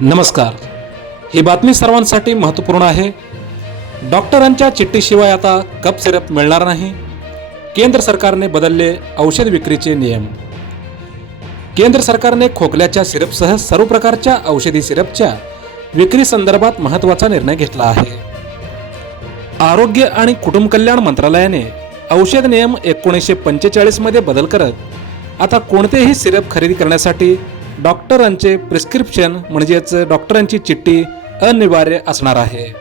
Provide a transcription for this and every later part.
नमस्कार. ही बातमी सर्वांसाठी महत्त्वपूर्ण आहे. डॉक्टरांच्या चिठ्ठीशिवाय आता कप सिरप मिळणार नाही. केंद्र सरकारने बदलले औषध विक्रीचे नियम. केंद्र सरकारने खोकल्याच्या सिरपसह सर्व प्रकारच्या औषधी सिरपच्या विक्री संदर्भात महत्त्वाचा निर्णय घेतला आहे. आरोग्य आणि कुटुंब कल्याण मंत्रालयाने औषध नियम 1945 मध्ये बदल करत आता कोणतेही सिरप खरेदी करण्यासाठी डॉक्टरांचे प्रिस्क्रिप्शन म्हणजेच डॉक्टरांची चिठ्ठी अनिवार्य असणार आहे.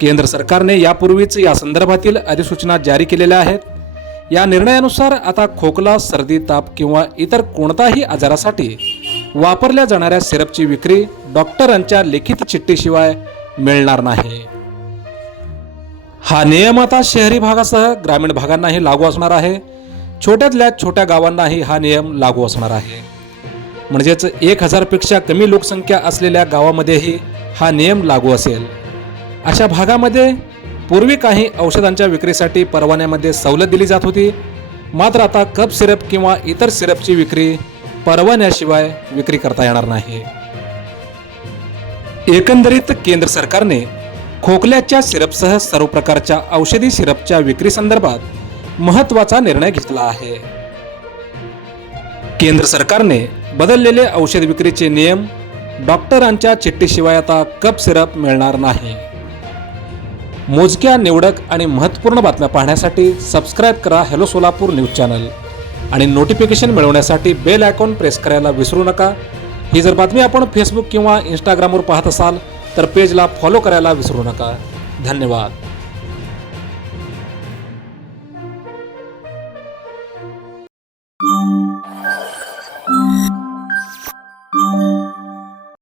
केंद्र सरकारने यापूर्वीच या संदर्भातील अधिसूचना जारी केलेल्या आहेत. या निर्णयानुसार आता खोकला, सर्दी, ताप किंवा इतर कोणताही आजारासाठी वापरल्या जाणाऱ्या सिरपची विक्री डॉक्टरांच्या लिखित चिठ्ठीशिवाय मिळणार नाही. हा नियम आता शहरी भागासह ग्रामीण भागांनाही लागू असणार आहे. छोट्यातल्या छोट्या गावांनाही हा नियम लागू असणार आहे. म्हणजेच 1000 पेक्षा कमी लोकसंख्या असलेल्या गावामध्येही हा नियम लागू असेल. अशा भागामध्ये पूर्वी काही औषधांच्या विक्रीसाठी परवान्यामध्ये सवलत दिली जात होती. मात्र आता कप सिरप किंवा इतर सिरपची विक्री परवान्याशिवाय विक्री करता येणार नाही. एकंदरीत केंद्र सरकारने खोकल्याच्या सिरपसह सर्व प्रकारच्या औषधी सिरपच्या विक्री संदर्भात महत्त्वाचा निर्णय घेतला आहे. केंद्र सरकारने बदललेले औषध विक्रीचे नियम. डॉक्टरांच्या चिठ्ठीशिवाय आता कप सिरप मिळणार नाही. मोजक्या, निवडक आणि महत्त्वपूर्ण बातम्या पाहण्यासाठी सबस्क्राईब करा हॅलो सोलापूर न्यूज चॅनल आणि नोटिफिकेशन मिळवण्यासाठी बेल आयकॉन प्रेस करायला विसरू नका. ही जर बातमी आपण फेसबुक किंवा इंस्टाग्रामवर पाहत असाल तर पेजला फॉलो करायला विसरू नका. धन्यवाद.